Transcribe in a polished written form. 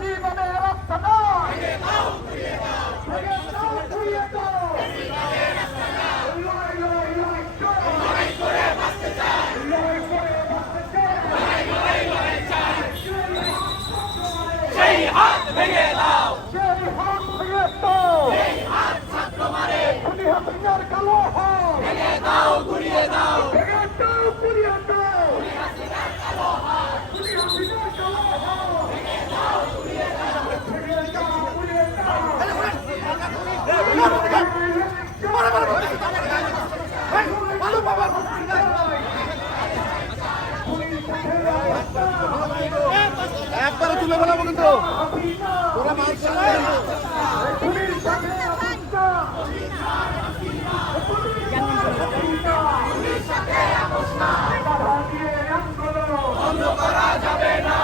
জীবনের রাস্তা নয়, ভেঙে দাও, ঘুরিয়ে দাও। লড়াই, লড়াই, লড়াই করো। লড়াই করে বাঁচতে চাই। সেই হাত ভেঙে দাও। ছাত্র মারে। খুনি হাসিনার কালো হাত ভেঙে দাও, ঘুরিয়ে দাও। ভেঙে দাও, ঘুরিয়ে দাও। খুনি হাসিনার কালো হাত ভেঙে দাও, ঘুরিয়ে দাও। ভেঙে দাও, ঘুরিয়ে দাও। একবারে তুলে ফেলাবো কিন্তু তোরা মাল বন্ধ করা যাবে না।